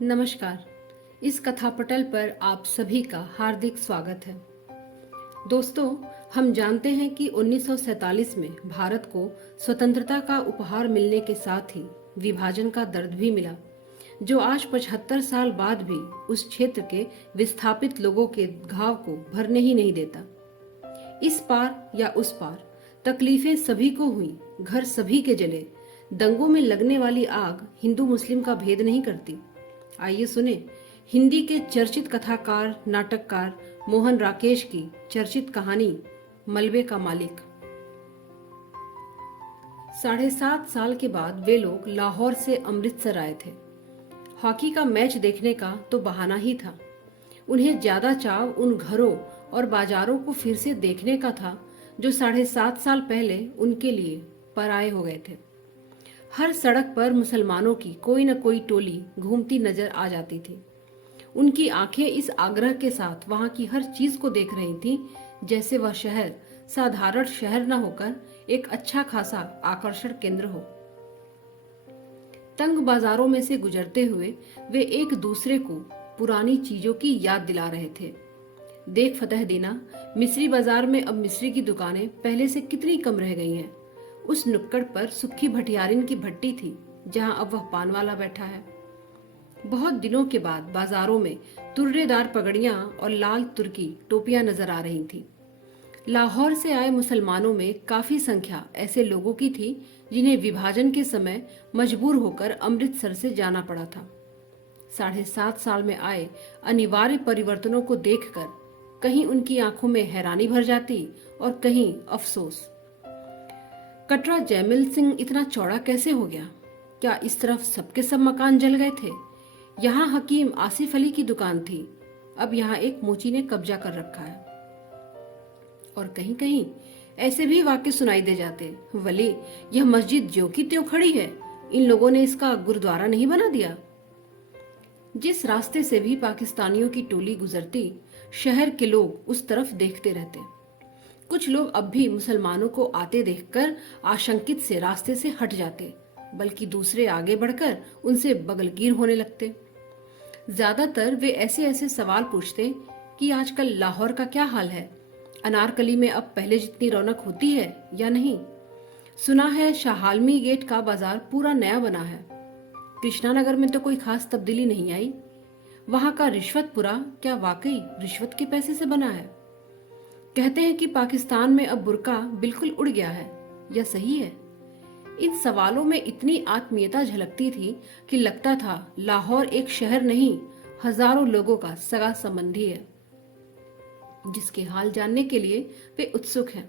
नमस्कार। इस कथापटल पर आप सभी का हार्दिक स्वागत है। दोस्तों, हम जानते हैं कि 1947 में भारत को स्वतंत्रता का उपहार मिलने के साथ ही विभाजन का दर्द भी मिला, जो आज 75 साल बाद भी उस क्षेत्र के विस्थापित लोगों के घाव को भरने ही नहीं देता। इस पार या उस पार तकलीफें सभी को हुई, घर सभी के जले। दंगों में लगने वाली आग हिंदू मुस्लिम का भेद नहीं करती। आइए सुने हिंदी के चर्चित कथाकार नाटककार मोहन राकेश की चर्चित कहानी मलबे का मालिक। 7.5 साल के बाद वे लोग लाहौर से अमृतसर आए थे। हॉकी का मैच देखने का तो बहाना ही था। उन्हें ज्यादा चाव उन घरों और बाजारों को फिर से देखने का था जो 7.5 साल पहले उनके लिए पराये हो गए थे। हर सड़क पर मुसलमानों की कोई न कोई टोली घूमती नजर आ जाती थी। उनकी आंखें इस आग्रह के साथ वहां की हर चीज को देख रही थीं, जैसे वह शहर साधारण शहर न होकर एक अच्छा खासा आकर्षण केंद्र हो। तंग बाजारों में से गुजरते हुए वे एक दूसरे को पुरानी चीजों की याद दिला रहे थे। देख फतेह दीना, मिस्री बाजार में अब मिस्री की दुकानें पहले से कितनी कम रह गई हैं। उस नुक्कड़ पर सुक्खी भटियारिन की भट्टी थी, जहां अब वह पान वाला बैठा है। बहुत दिनों के बाद बाजारों में तुर्रेदार पगड़ियां और लाल तुर्की टोपियां नजर आ रही थीं। लाहौर से आए मुसलमानों में काफी संख्या ऐसे लोगों की थी जिन्हें विभाजन के समय मजबूर होकर अमृतसर से जाना पड़ा था। 7.5 साल में आए अनिवार्य परिवर्तनों को देखकर कहीं उनकी आंखों में हैरानी भर जाती और कहीं अफसोस। कटरा जयमिल सिंह इतना चौड़ा कैसे हो गया? क्या इस तरफ सबके सब मकान जल गए थे? यहाँ हकीम आसिफ अली की दुकान थी, अब यहाँ एक मोची ने कब्जा कर रखा है। और कहीं कहीं ऐसे भी वाक्य सुनाई दे जाते, वली यह मस्जिद ज्यों की त्यों खड़ी है, इन लोगों ने इसका गुरुद्वारा नहीं बना दिया। जिस रास्ते से भी पाकिस्तानियों की टोली गुजरती, शहर के लोग उस तरफ देखते रहते। कुछ लोग अब भी मुसलमानों को आते देखकर आशंकित से रास्ते से हट जाते, बल्कि दूसरे आगे बढ़कर उनसे बगलगीर होने लगते। ज्यादातर वे ऐसे ऐसे सवाल पूछते कि आजकल लाहौर का क्या हाल है, अनारकली में अब पहले जितनी रौनक होती है या नहीं। सुना है शाहालमी गेट का बाजार पूरा नया बना है। कृष्णानगर में तो कोई खास तब्दीली नहीं आई। वहां का रिश्वतपुरा क्या वाकई रिश्वत के पैसे से बना है? कहते हैं कि पाकिस्तान में अब बुर्का बिल्कुल उड़ गया है, यह सही है? इन सवालों में इतनी आत्मीयता झलकती थी कि लगता था लाहौर एक शहर नहीं, हजारों लोगों का सगा संबंधी है, जिसके हाल जानने के लिए वे उत्सुक हैं।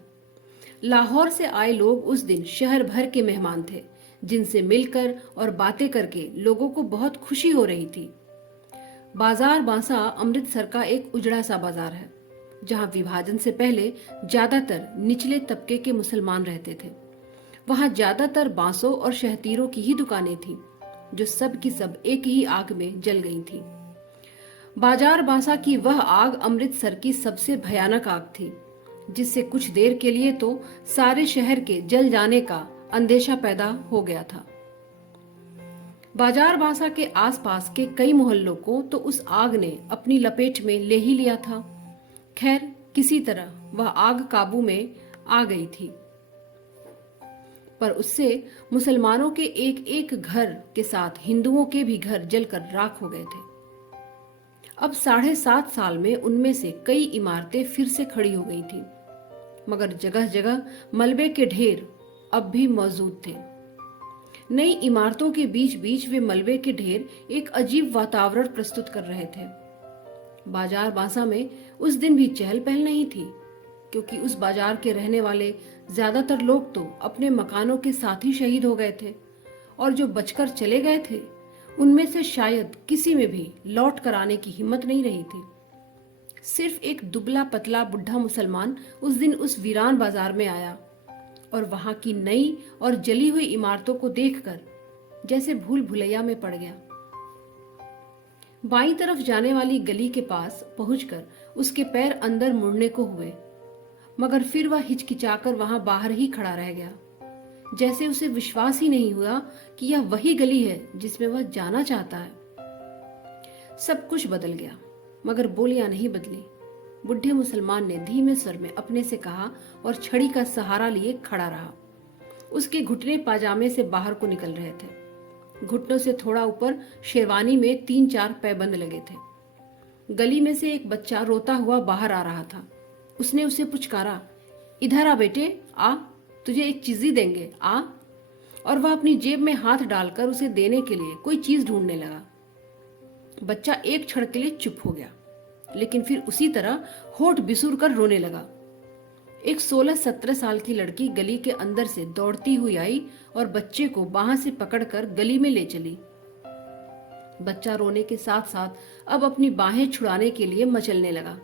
लाहौर से आए लोग उस दिन शहर भर के मेहमान थे, जिनसे मिलकर और बातें करके लोगों को बहुत खुशी हो रही थी। बाजार बांसा अमृतसर का एक उजड़ा सा बाजार है, जहां विभाजन से पहले ज्यादातर निचले तबके के मुसलमान रहते थे। वहां ज्यादातर बांसों और शहतीरों की ही दुकानें थीं, जो सब की सब एक ही आग में जल गई थीं। बाजार बांसा की वह आग अमृतसर की सबसे भयानक आग थी, जिससे कुछ देर के लिए तो सारे शहर के जल जाने का अंदेशा पैदा हो गया था। बाजार बांसा के आसपास के कई मोहल्लों को तो उस आग ने अपनी लपेट में ले ही लिया था। खैर, किसी तरह वह आग काबू में आ गई थी, पर उससे मुसलमानों के एक एक घर के साथ हिंदुओं के भी घर जलकर राख हो गए थे। अब 7.5 साल में उनमें से कई इमारतें फिर से खड़ी हो गई थी, मगर जगह जगह मलबे के ढेर अब भी मौजूद थे। नई इमारतों के बीच बीच वे मलबे के ढेर एक अजीब वातावरण प्रस्तुत कर रहे थे। बाजार बांसा में उस दिन भी चहल पहल नहीं थी, क्योंकि उस बाजार के रहने वाले ज्यादातर लोग तो अपने मकानों के साथ ही शहीद हो गए थे, और जो बचकर चले गए थे उनमें से शायद किसी में भी लौट कर आने की हिम्मत नहीं रही थी। सिर्फ एक दुबला पतला बुढ़ा मुसलमान उस दिन उस वीरान बाजार में आया, और वहां की नई और जली हुई इमारतों को देखकर जैसे भूल भुलैया में पड़ गया। बाईं तरफ जाने वाली गली के पास पहुंचकर उसके पैर अंदर मुड़ने को हुए, मगर फिर वह हिचकिचाकर वहां बाहर ही खड़ा रह गया, जैसे उसे विश्वास ही नहीं हुआ कि यह वही गली है जिसमें वह जाना चाहता है। सब कुछ बदल गया, मगर बोलियां नहीं बदली। बुढ़े मुसलमान ने धीमे स्वर में अपने से कहा और छड़ी का सहारा लिए खड़ा रहा। उसके घुटने पाजामे से बाहर को निकल रहे थे। घुटनों से थोड़ा ऊपर शेरवानी में 3-4 पैबंद लगे थे। गली में से एक बच्चा रोता हुआ बाहर आ रहा था। उसने उसे पुचकारा, इधर आ बेटे, आ, तुझे एक चीज़ी देंगे, आ। और वह अपनी जेब में हाथ डालकर उसे देने के लिए कोई चीज ढूंढने लगा। बच्चा एक क्षण के लिए चुप हो गया, लेकिन फिर उसी तरह होठ बिसूर कर रोने लगा। एक 16-17 साल की लड़की गली के अंदर से दौड़ती हुई आई और बच्चे को बाह से पकड़कर गली में ले चली। बच्चा रोने के साथ साथ अब अपनी बाहें छुड़ाने के लिए मचलने लगा।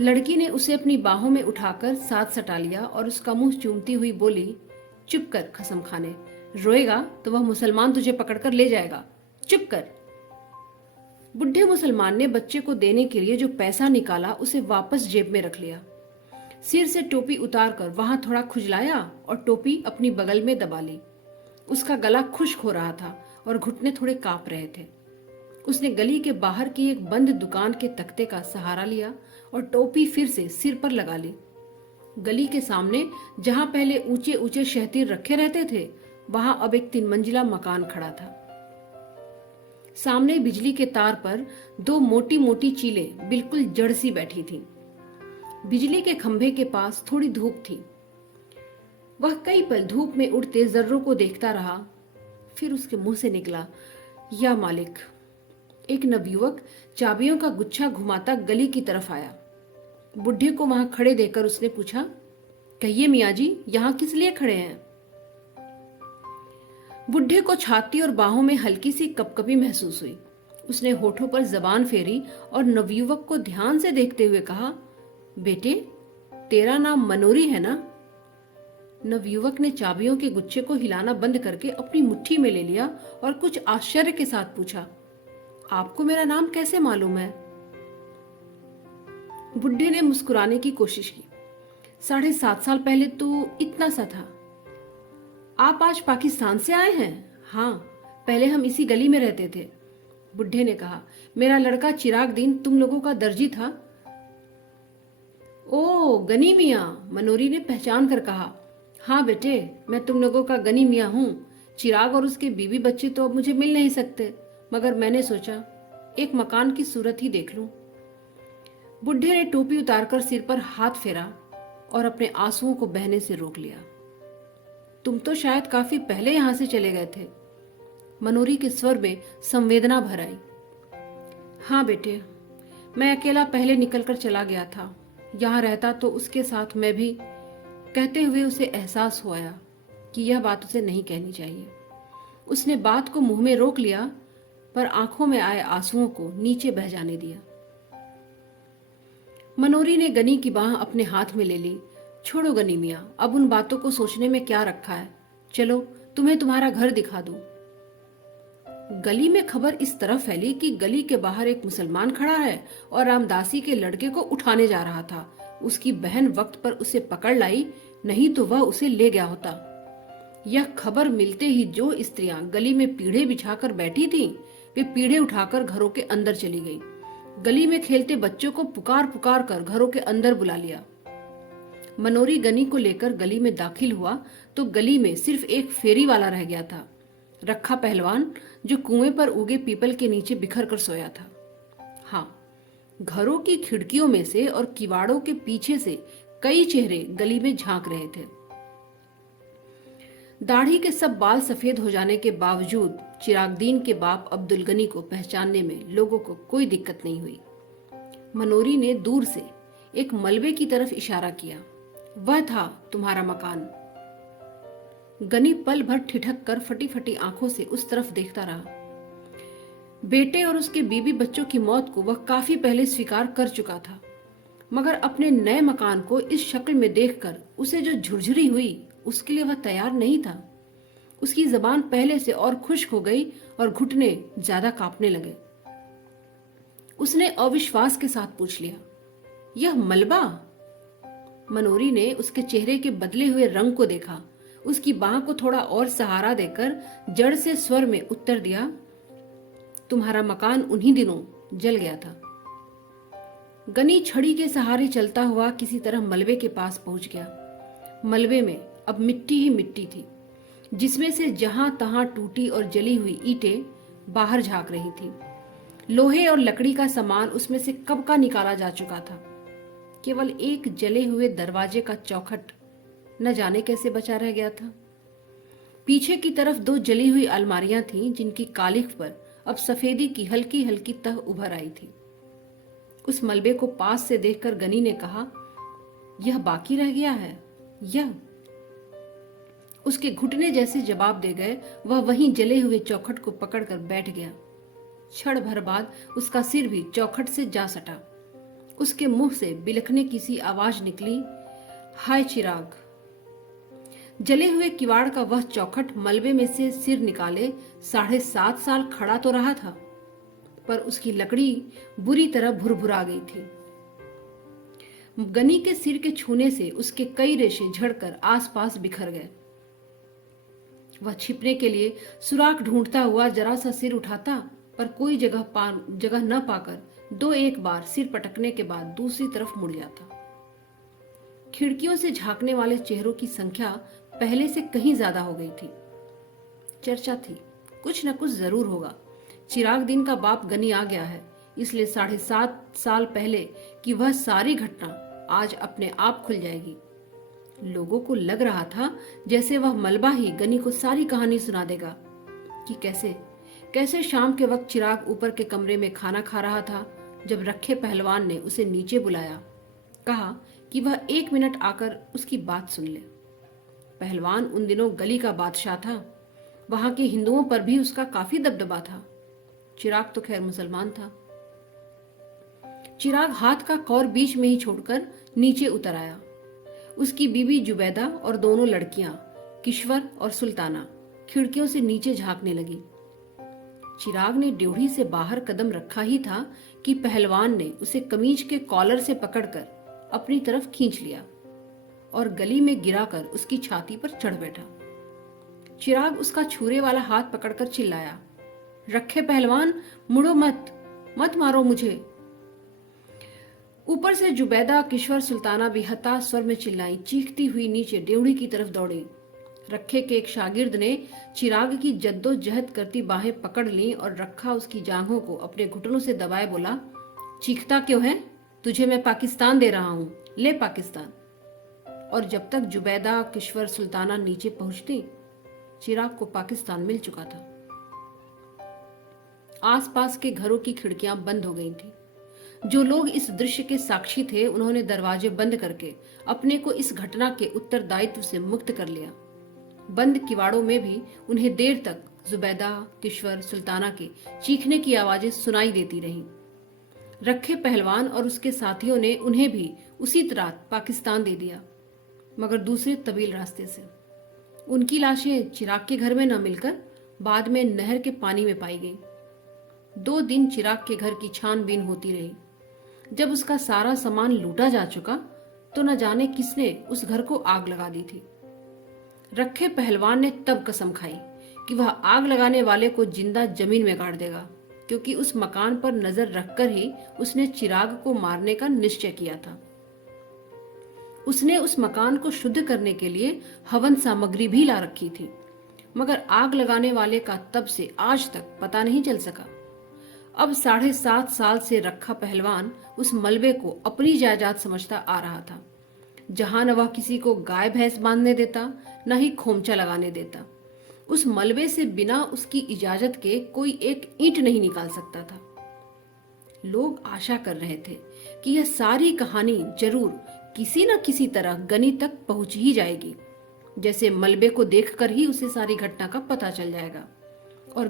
लड़की ने उसे अपनी बाहों में उठाकर साथ सटा लिया और उसका मुंह चूमती हुई बोली, चुप कर कसम खाने, रोएगा तो वह मुसलमान तुझे पकड़कर ले जाएगा, चुप कर। बुढ़े मुसलमान ने बच्चे को देने के लिए जो पैसा निकाला उसे वापस जेब में रख लिया। सिर से टोपी उतारकर वहां थोड़ा खुजलाया और टोपी अपनी बगल में दबा ली। उसका गला खुश्क हो रहा था और घुटने थोड़े कांप रहे थे। उसने गली के बाहर की एक बंद दुकान के तख्ते का सहारा लिया और टोपी फिर से सिर पर लगा ली। गली के सामने जहां पहले ऊंचे ऊंचे शहतीर रखे रहते थे, वहां अब एक 3 मंजिला मकान खड़ा था। सामने बिजली के तार पर 2 मोटी मोटी चीलें बिल्कुल जड़ सी बैठी थीं। बिजली के खंभे के पास थोड़ी धूप थी। वह कई पल धूप में उड़ते जर्रों को देखता रहा। फिर उसके मुंह से निकला, या मालिक। एक नवयुवक चाबियों का गुच्छा घुमाता गली की तरफ आया। बुढ़े को वहां खड़े देखकर उसने पूछा, कहिए मियाँ जी, यहाँ किस लिए खड़े हैं? बुढ़े को छाती और बाहों में हल्की सी कपकपी महसूस हुई। उसने होठों पर जबान फेरी और नवयुवक को ध्यान से देखते हुए कहा, बेटे, तेरा नाम मनोरी है ना? नवयुवक ने चाबियों के गुच्छे को हिलाना बंद करके अपनी मुट्ठी में ले लिया और कुछ आश्चर्य के साथ पूछा, आपको मेरा नाम कैसे मालूम है? बुढ़े ने मुस्कुराने की कोशिश की। 7.5 साल पहले तो इतना सा था। आप आज पाकिस्तान से आए हैं? हाँ, पहले हम इसी गली में रहते थे। बुढ़े ने कहा, मेरा लड़का चिराग दीन तुम लोगों का दर्जी था। ओ, गनी मियाँ, मनोरी ने पहचान कर कहा। हाँ बेटे, मैं तुम लोगों का गनी मियाँ हूँ। चिराग और उसके बीवी बच्चे तो अब मुझे मिल नहीं सकते, मगर मैंने सोचा एक मकान की सूरत ही देख लूं। बुढ़े ने टोपी उतारकर सिर पर हाथ फेरा और अपने आंसुओं को बहने से रोक लिया। तुम तो शायद काफी पहले यहां से चले गए थे। मनोरी के स्वर में संवेदना भर आई। हाँ बेटे, मैं अकेला पहले निकलकर चला गया था। यहाँ रहता तो उसके साथ मैं भी। कहते हुए उसे एहसास हुआ कि यह बात उसे नहीं कहनी चाहिए। उसने बात को मुंह में रोक लिया, पर आंखों में आए आंसुओं को नीचे बह जाने दिया। मनोरी ने गनी की बाह अपने हाथ में ले ली। छोड़ो गनी मियाँ, अब उन बातों को सोचने में क्या रखा है। चलो तुम्हें तुम्हारा घर दिखा दूं। गली में खबर इस तरह फैली कि गली के बाहर एक मुसलमान खड़ा है और रामदासी के लड़के को उठाने जा रहा था। उसकी बहन वक्त पर उसे पकड़ लाई, नहीं तो वह उसे ले गया होता। यह खबर मिलते ही जो स्त्रियां गली में पीढ़े बिछाकर बैठी थीं, वे पीढ़े उठाकर घरों के अंदर चली गईं। गली में खेलते बच्चों को पुकार पुकार कर घरों के अंदर बुला लिया। मनोरी गनी को लेकर गली में दाखिल हुआ तो गली में सिर्फ एक फेरी वाला रह गया था, रखा पहलवान, जो कुएं पर उगे पीपल के नीचे बिखर कर सोया था। हाँ, घरों की खिड़कियों में से और किवाड़ों के पीछे से कई चेहरे गली में झांक रहे थे। दाढ़ी के सब बाल सफेद हो जाने के बावजूद चिरागदीन के बाप अब्दुल गनी को पहचानने में लोगों को कोई दिक्कत नहीं हुई। मनोरी ने दूर से एक मलबे की तरफ इशारा किया। वह था तुम्हारा मकान। गनी पल भर ठिठक कर फटी फटी आंखों से उस तरफ देखता रहा। बेटे और उसके बीबी बच्चों की मौत को वह काफी पहले स्वीकार कर चुका था, मगर अपने नए मकान को इस शक्ल में देखकर उसे जो झुरझुरी हुई, उसके लिए वह तैयार नहीं था। उसकी जबान पहले से और खुश्क हो गई और घुटने ज्यादा कांपने लगे। उसने अविश्वास के साथ पूछ लिया, यह मलबा? मनोरी ने उसके चेहरे के बदले हुए रंग को देखा। उसकी बाह को थोड़ा और सहारा देकर जड़ से स्वर में उत्तर दिया, तुम्हारा मकान उन्हीं दिनों जल गया था। गनी छड़ी के सहारे चलता हुआ किसी तरह मलबे के पास पहुंच गया। मलबे में अब मिट्टी ही मिट्टी थी, जिसमें से जहां तहां टूटी और जली हुई ईंटें बाहर झांक रही थी। लोहे और लकड़ी का सामान उसमें से कब का निकाला जा चुका था। केवल एक जले हुए दरवाजे का चौखट न जाने कैसे बचा रह गया था। पीछे की तरफ 2 जली हुई अलमारियां थीं, जिनकी कालिख पर अब सफेदी की हल्की हल्की तह उभर आई थी। उस मलबे को पास से देखकर गनी ने कहा, यह बाकी रह गया है। यह उसके घुटने जैसे जवाब दे गए। वह वहीं जले हुए चौखट को पकड़कर बैठ गया। क्षण भर बाद उसका सिर भी चौखट से जा सटा। उसके मुंह से बिलखने की सी आवाज निकली, हाय चिराग। जले हुए किवाड़ का वह चौखट मलबे में से सिर निकाले 7.5 साल खड़ा तो रहा था, पर उसकी लकड़ी बुरी तरह भुरभुरा गई थी। गनी के सिर के छूने से उसके कई रेशे झड़कर आसपास बिखर गए। वह छिपने के लिए सुराख ढूंढता हुआ जरा सा सिर उठाता, पर कोई जगह न पाकर 2-1 बार सिर पटकने के बाद दूसरी तरफ मुड़ जाता। खिड़कियों से झांकने वाले चेहरों की संख्या पहले से कहीं ज्यादा हो गई थी। चर्चा थी, कुछ न कुछ जरूर होगा। चिराग दिन का बाप गनी आ गया है, इसलिए 7.5 साल पहले की वह सारी घटना आज अपने आप खुल जाएगी। लोगों को लग रहा था जैसे वह मलबा ही गनी को सारी कहानी सुना देगा कि कैसे शाम के वक्त चिराग ऊपर के कमरे में खाना खा रहा था, जब रखे पहलवान ने उसे नीचे बुलाया, कहा कि वह 1 मिनट आकर उसकी बात सुन ले। पहलवान उन दिनों गली का बादशाह था। वहां के हिंदुओं पर भी उसका काफी दबदबा था। चिराग तो खैर मुसलमान था। चिराग हाथ का कौर बीच में ही छोड़कर नीचे उतर आया। उसकी बीवी जुबैदा और दोनों लड़कियां किश्वर और सुल्ताना खिड़कियों से नीचे झांकने लगी। चिराग ने ड्योढ़ी से बाहर कदम रखा ही था कि पहलवान ने उसे कमीज के कॉलर से पकड़कर अपनी तरफ खींच लिया और गली में गिराकर उसकी छाती पर चढ़ बैठा। चिराग उसका छुरे वाला हाथ पकड़कर चिल्लाया, रखे पहलवान, मुड़ो मत मारो मुझे। ऊपर से जुबैदा, किश्वर, सुल्ताना भी हताश स्वर में चिल्लाई, चीखती हुई नीचे ड्योढ़ी की तरफ दौड़ी। रखे के एक शागिर्द ने चिराग की जद्दोजहद करती बाहें पकड़ ली और रखा उसकी जांघों को अपने घुटनों से दबाए बोला, चीखता क्यों है? तुझे मैं पाकिस्तान दे रहा हूं, ले पाकिस्तान। और जब तक जुबैदा, किश्वर, सुल्ताना नीचे पहुंचती, चिराग को पाकिस्तान मिल चुका था। आसपास के घरों की खिड़कियां बंद हो गई थी। जो लोग इस दृश्य के साक्षी थे, उन्होंने दरवाजे बंद करके अपने को इस घटना के उत्तरदायित्व से मुक्त कर लिया। बंद किवाड़ों में भी उन्हें देर तक जुबैदा, किश्वर, सुल्ताना के चीखने की आवाजें सुनाई देती रहीं। रखे पहलवान और उसके साथियों ने उन्हें भी उसी रात पाकिस्तान दे दिया, मगर दूसरे तवील रास्ते से। उनकी लाशें चिराग के घर में न मिलकर बाद में नहर के पानी में पाई गई। 2 दिन चिराग के घर की छानबीन होती रही। जब उसका सारा सामान लूटा जा चुका, तो न जाने किसने उस घर को आग लगा दी थी। रखे पहलवान ने तब कसम खाई कि वह आग लगाने वाले को जिंदा जमीन में गाड़ देगा, क्योंकि उस मकान पर नजर रखकर ही उसने चिराग को मारने का निश्चय किया था। उसने उस मकान को शुद्ध करने के लिए हवन सामग्री भी ला रखी थी, मगर आग लगाने वाले का तब से आज तक पता नहीं चल सका। अब 7.5 साल से रखा पहलवान उस मलबे को अपनी जायदाद समझता आ रहा था, जहां न वह किसी को गाय भैंस बांधने देता, न ही खोमचा लगाने देता। उस मलबे से बिना उसकी इजाजत के कोई एक ईंट नहीं निकाल सकता था। लोग आशा कर रहे थे कि यह सारी कहानी जरूर किसी न किसी तरह गनी तक पहुंच ही जाएगी, जैसे मलबे को देखकर ही उसे सारी घटना का पता चल जाएगा। और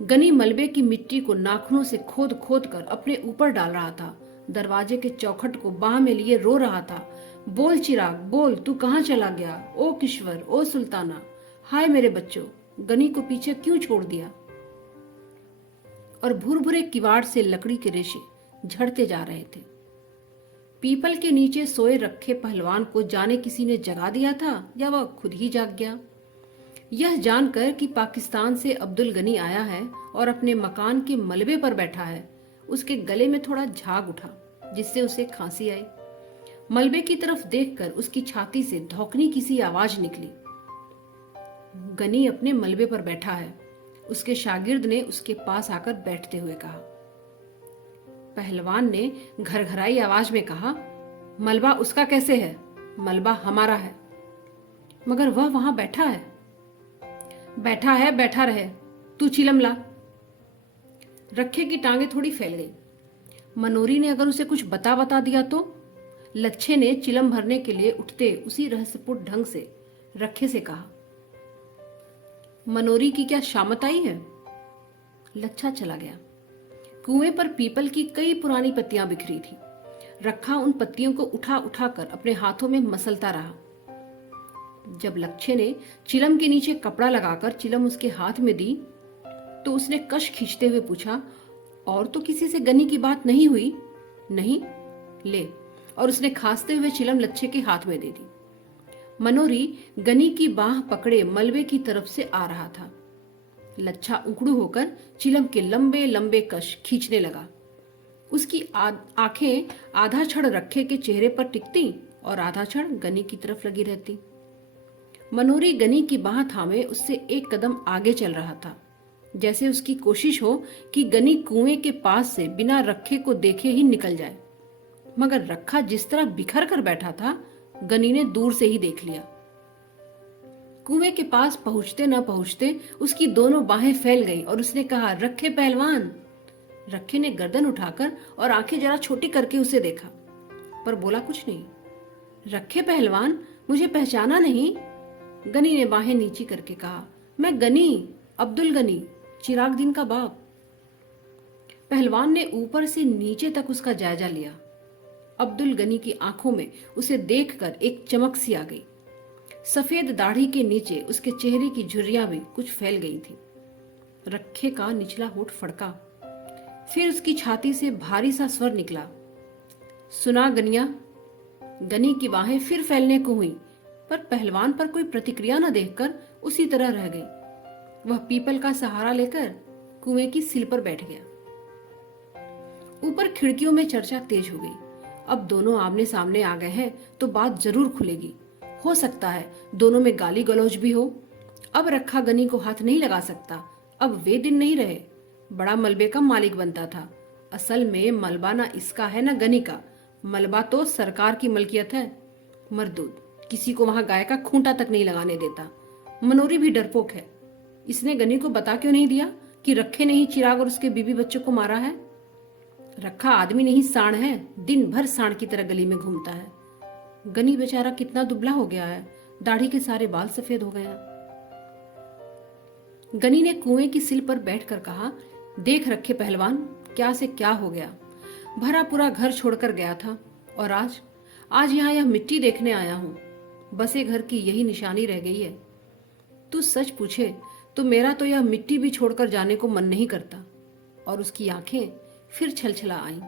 गनी मलबे की मिट्टी को नाखूनों से खोद खोद कर अपने ऊपर डाल रहा था। दरवाजे के चौखट को बाह में लिए रो रहा था, बोल चिराग बोल, तू कहाँ चला गया? ओ किश्वर, ओ सुल्ताना, हाय मेरे बच्चों, गनी को पीछे क्यों छोड़ दिया? और भुरभुरे किवाड़ से लकड़ी के रेशे झड़ते जा रहे थे। पीपल के नीचे सोए रखे पहलवान को जाने किसी ने जगा दिया था या वह खुद ही जाग गया। यह जानकर कि पाकिस्तान से अब्दुल गनी आया है और अपने मकान के मलबे पर बैठा है, उसके गले में थोड़ा झाग उठा, जिससे उसे खांसी आई। मलबे की तरफ देखकर उसकी छाती से धौंकनी किसी आवाज निकली। गनी अपने मलबे पर बैठा है। उसके शागिर्द ने उसके पास आकर बैठते हुए कहा। पहलवान ने घरघराई आवाज में कहा, मलबा उसका कैसे है? मलबा हमारा है। मगर वह वहां बैठा है। बैठा है, बैठा रहे, तू चिलम ला। रखे की टांगे थोड़ी फैल गई। मनोरी ने अगर उसे कुछ बता दिया तो? लच्छे ने चिलम भरने के लिए उठते उसी रहस्यपूर्ण ढंग से रखे से कहा, मनोरी की क्या शामत आई है? लच्छा चला गया। कुएं पर पीपल की कई पुरानी पत्तियां बिखरी थी। रखा उन पत्तियों को उठा उठा कर अपने हाथों में मसलता रहा। जब लच्छे ने चिलम के नीचे कपड़ा लगाकर चिलम उसके हाथ में दी तो उसने कश खींचते हुए पूछा, और तो किसी से गनी की बात नहीं हुई? नहीं। ले। और उसने खांसते हुए चिलम लच्छे के हाथ में दे दी। मनोरी गनी की बाह पकड़े मलबे की तरफ से आ रहा था। लच्छा उकड़ू होकर चिलम के लंबे लंबे कश खींचने लगा। उसकी आंखें आधा क्षण रखे के चेहरे पर टिकती और आधा क्षण गनी की तरफ लगी रहती। मनोरी गनी की बाह थामे उससे एक कदम आगे चल रहा था, जैसे उसकी कोशिश हो कि गनी कुएं के पास से बिना रखे को देखे ही निकल जाए। मगर रखा जिस तरह बिखर कर बैठा था, गनी ने दूर से ही देख लिया। कुएं के पास पहुंचते न पहुंचते उसकी दोनों बाहें फैल गईं और उसने कहा, रखे पहलवान। रखे ने गर्दन उठाकर और आंखें जरा छोटी करके उसे देखा, पर बोला कुछ नहीं। रखे पहलवान, मुझे पहचाना नहीं? गनी ने बाहें नीची करके कहा, मैं गनी, अब्दुल गनी, चिरागदीन का बाप। पहलवान ने ऊपर से नीचे तक उसका जायजा लिया। अब्दुल गनी की आंखों में उसे देखकर एक चमक सी आ गई। सफेद दाढ़ी के नीचे उसके चेहरे की झुर्रियां भी कुछ फैल गई थी। रखे का निचला होठ फड़का। फिर उसकी छाती से भारी सा स्वर निकला, सुना गनिया। गनी की बाहें फिर फैलने को हुई, पर पहलवान पर कोई प्रतिक्रिया न देखकर उसी तरह रह गई। वह पीपल का सहारा लेकर कुएं की सिल पर बैठ गया। ऊपर खिड़कियों में चर्चा तेज हो गई। अब दोनों आमने सामने आ गए हैं तो बात जरूर खुलेगी। हो सकता है दोनों में गाली गलौज भी हो। अब रखा गनी को हाथ नहीं लगा सकता। अब वे दिन नहीं रहे। बड़ा मलबे का मालिक बनता था। असल में मलबा ना इसका है ना गनी का। मलबा तो सरकार की मलकियत है। मरदूद, किसी को वहां गाय का खूंटा तक नहीं लगाने देता। मनोरी भी डरपोक है। इसने गनी को बता क्यों नहीं दिया कि रखे ने ही चिराग और उसके बीबी बच्चों को मारा है? रखा आदमी नहीं सांड है। दिन भर सांड की तरह गली में घूमता है। गनी बेचारा कितना दुबला हो गया है। दाढ़ी के सारे बाल सफेद हो गए हैं। गनी ने कुएं की सिल पर बैठकर कहा, देख रखे पहलवान, क्या से क्या हो गया। भरा पूरा घर छोड़कर गया था और आज यहाँ यह मिट्टी देखने आया हूं। बसे घर की यही निशानी रह गई है। तू सच पूछे तो मेरा तो यह मिट्टी भी छोड़कर जाने को मन नहीं करता। और उसकी आंखें फिर छलछला आईं।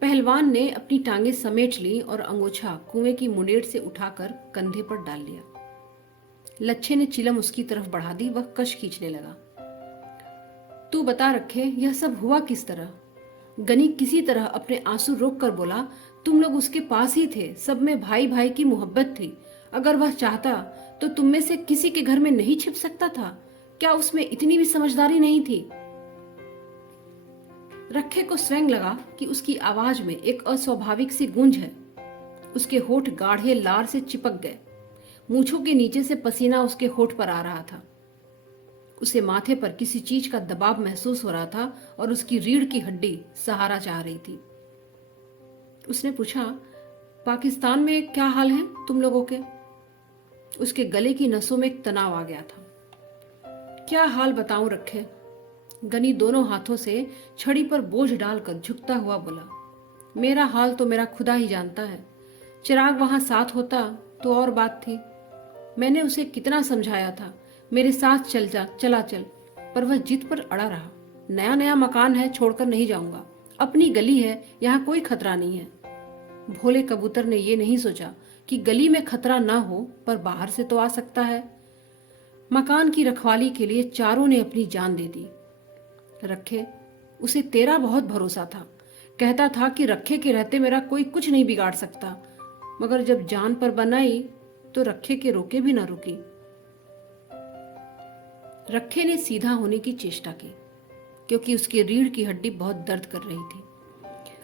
पहलवान ने अपनी टांगे समेट ली और अंगोछा कुएं की मुंडेर से उठाकर कंधे पर डाल लिया। लच्छे ने चिलम उसकी तरफ बढ़ा दी। वह कश खींचने लगा। तू बता रखे, यह सब हुआ किस तरह? गनी किसी तरह अपने आंसू रोक कर बोला, तुम लोग उसके पास ही थे। सब में भाई भाई की मोहब्बत थी। अगर वह चाहता तो तुम में से किसी के घर में नहीं छिप सकता था? क्या उसमें इतनी भी समझदारी नहीं थी? रखे को स्वयं लगा कि उसकी आवाज में एक अस्वाभाविक सी गूंज है। उसके होठ गाढ़े लार से चिपक गए। मूंछों के नीचे से पसीना उसके होठ पर आ रहा था। उसे माथे पर किसी चीज का दबाव महसूस हो रहा था और उसकी रीढ़ की हड्डी सहारा चाह रही थी। उसने पूछा, पाकिस्तान में क्या हाल है तुम लोगों के? उसके गले की नसों में एक तनाव आ गया था। क्या हाल बताऊं रखे? गनी दोनों हाथों से छड़ी पर बोझ डालकर झुकता हुआ बोला, मेरा हाल तो मेरा खुदा ही जानता है। चिराग वहां साथ होता तो और बात थी। मैंने उसे कितना समझाया था, मेरे साथ चला चल, पर वह जिद पर अड़ा रहा। नया नया मकान है, छोड़कर नहीं जाऊंगा। अपनी गली है, यहाँ कोई खतरा नहीं है। भोले कबूतर ने यह नहीं सोचा कि गली में खतरा ना हो, पर बाहर से तो आ सकता है। मकान की रखवाली के लिए चारों ने अपनी जान दे दी। रखे, उसे तेरा बहुत भरोसा था। कहता था कि रखे के रहते मेरा कोई कुछ नहीं बिगाड़ सकता, मगर जब जान पर बनाई तो रखे के रोके भी ना रुकी। रखे ने सीधा होने की चेष्टा की, क्योंकि उसकी रीढ़ की हड्डी बहुत दर्द कर रही थी।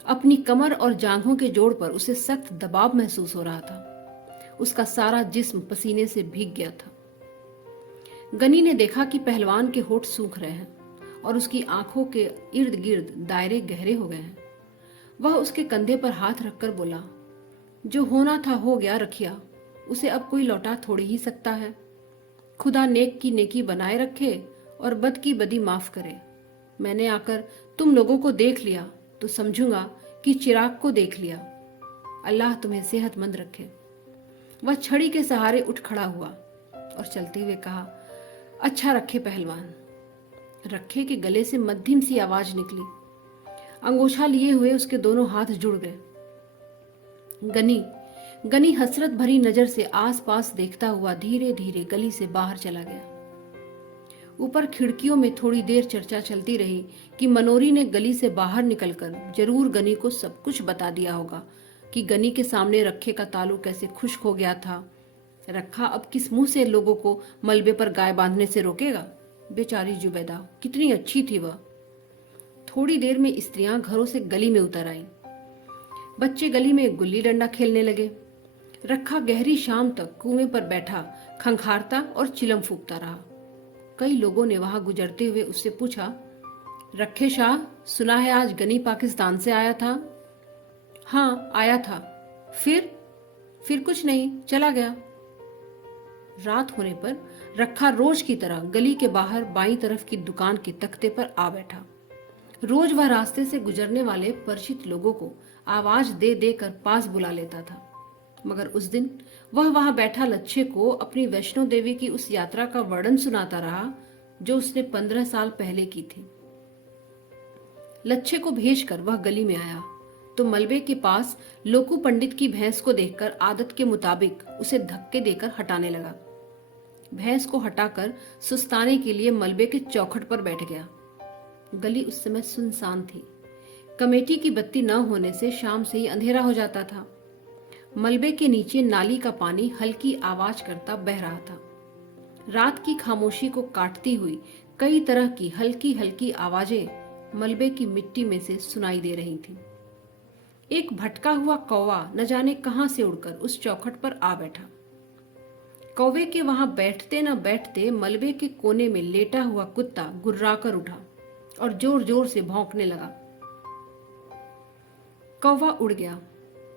अपनी कमर और जांघों के जोड़ पर उसे सख्त दबाव महसूस हो रहा था। उसका सारा जिस्म पसीने से भीग गया था। गनी ने देखा कि पहलवान के होठ सूख रहे हैं और उसकी आंखों के इर्द गिर्द दायरे गहरे हो गए हैं। वह उसके कंधे पर हाथ रखकर बोला, जो होना था हो गया रखिया, उसे अब कोई लौटा थोड़ी ही सकता है। खुदा नेक की नेकी बनाए रखे और बद की बदी माफ करे। मैंने आकर तुम लोगों को देख लिया तो समझूंगा कि चिराग को देख लिया। अल्लाह तुम्हें सेहतमंद रखे। वह छड़ी के सहारे उठ खड़ा हुआ और चलते हुए कहा, अच्छा रखे पहलवान। रखे के गले से मध्यम सी आवाज निकली। अंगोछा लिए हुए उसके दोनों हाथ जुड़ गए। गनी हसरत भरी नजर से आसपास देखता हुआ धीरे धीरे गली से बाहर चला गया। ऊपर खिड़कियों में थोड़ी देर चर्चा चलती रही कि मनोरी ने गली से बाहर निकलकर जरूर गनी को सब कुछ बता दिया होगा कि गनी के सामने रखे का तालू कैसे खुश्क हो गया था। रखा अब किस मुंह से लोगों को मलबे पर गाय बांधने से रोकेगा। बेचारी जुबैदा, कितनी अच्छी थी वह। थोड़ी देर में स्त्रियां घरों से गली में उतर आईं। बच्चे गली में गुल्ली डंडा खेलने लगे। रखा गहरी शाम तक कुएं पर बैठा खंखारता और चिलम फूंकता रहा। कई लोगों ने वहां गुजरते हुए उससे पूछा, रखे शाह, सुना है आज गनी पाकिस्तान से आया था? हाँ, आया था। फिर कुछ नहीं, चला गया। रात होने पर रखा रोज की तरह गली के बाहर बाईं तरफ की दुकान के तख्ते पर आ बैठा। रोज वह रास्ते से गुजरने वाले परिचित लोगों को आवाज दे देकर पास बुला लेता था, मगर उस दिन वह वहां बैठा लच्छे को अपनी वैष्णो देवी की उस यात्रा का वर्णन सुनाता रहा जो उसने 15 साल पहले की थी। लच्छे को भेजकर वह गली में आया तो मलबे के पास लोकू पंडित की भैंस को देखकर आदत के मुताबिक उसे धक्के देकर हटाने लगा। भैंस को हटाकर सुस्ताने के लिए मलबे के चौखट पर बैठ गया। गली उस समय सुनसान थी। कमेटी की बत्ती न होने से शाम से ही अंधेरा हो जाता था। मलबे के नीचे नाली का पानी हल्की आवाज करता बह रहा था। रात की खामोशी को काटती हुई कई तरह की हल्की हल्की आवाजें मलबे की मिट्टी में से सुनाई दे रही थीं। एक भटका हुआ कौवा न जाने कहां से उड़कर उस चौखट पर आ बैठा। कौवे के वहां बैठते न बैठते मलबे के कोने में लेटा हुआ कुत्ता गुर्राकर उठा और जोर जोर से भौंकने लगा। कौवा उड़ गया।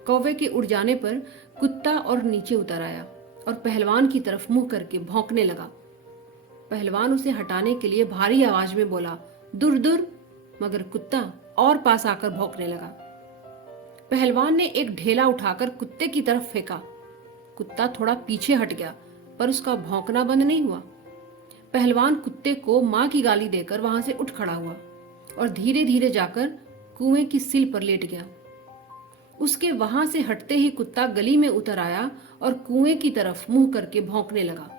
कौवे के उड़ जाने पर कुत्ता और नीचे उतर आया और पहलवान की तरफ मुंह करके भौंकने लगा। पहलवान उसे हटाने के लिए भारी आवाज में बोला, दूर दूर, मगर कुत्ता और पास आकर भौंकने लगा। पहलवान ने एक ढेला उठाकर कुत्ते की तरफ फेंका। कुत्ता थोड़ा पीछे हट गया, पर उसका भौंकना बंद नहीं हुआ। पहलवान कुत्ते को मां की गाली देकर वहां से उठ खड़ा हुआ और धीरे धीरे जाकर कुएं की सिल पर लेट गया। उसके वहां से हटते ही कुत्ता गली में उतर आया और कुएं की तरफ मुंह करके भौंकने लगा।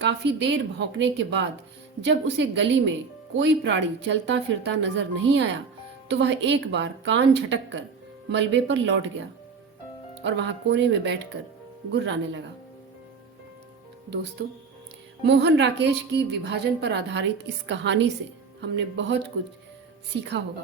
काफी देर भौंकने के बाद जब उसे गली में कोई प्राणी चलता फिरता नजर नहीं आया तो वह एक बार कान झटक कर मलबे पर लौट गया और वहां कोने में बैठकर गुर्राने लगा। दोस्तों, मोहन राकेश की विभाजन पर आधारित इस कहानी से हमने बहुत कुछ सीखा होगा।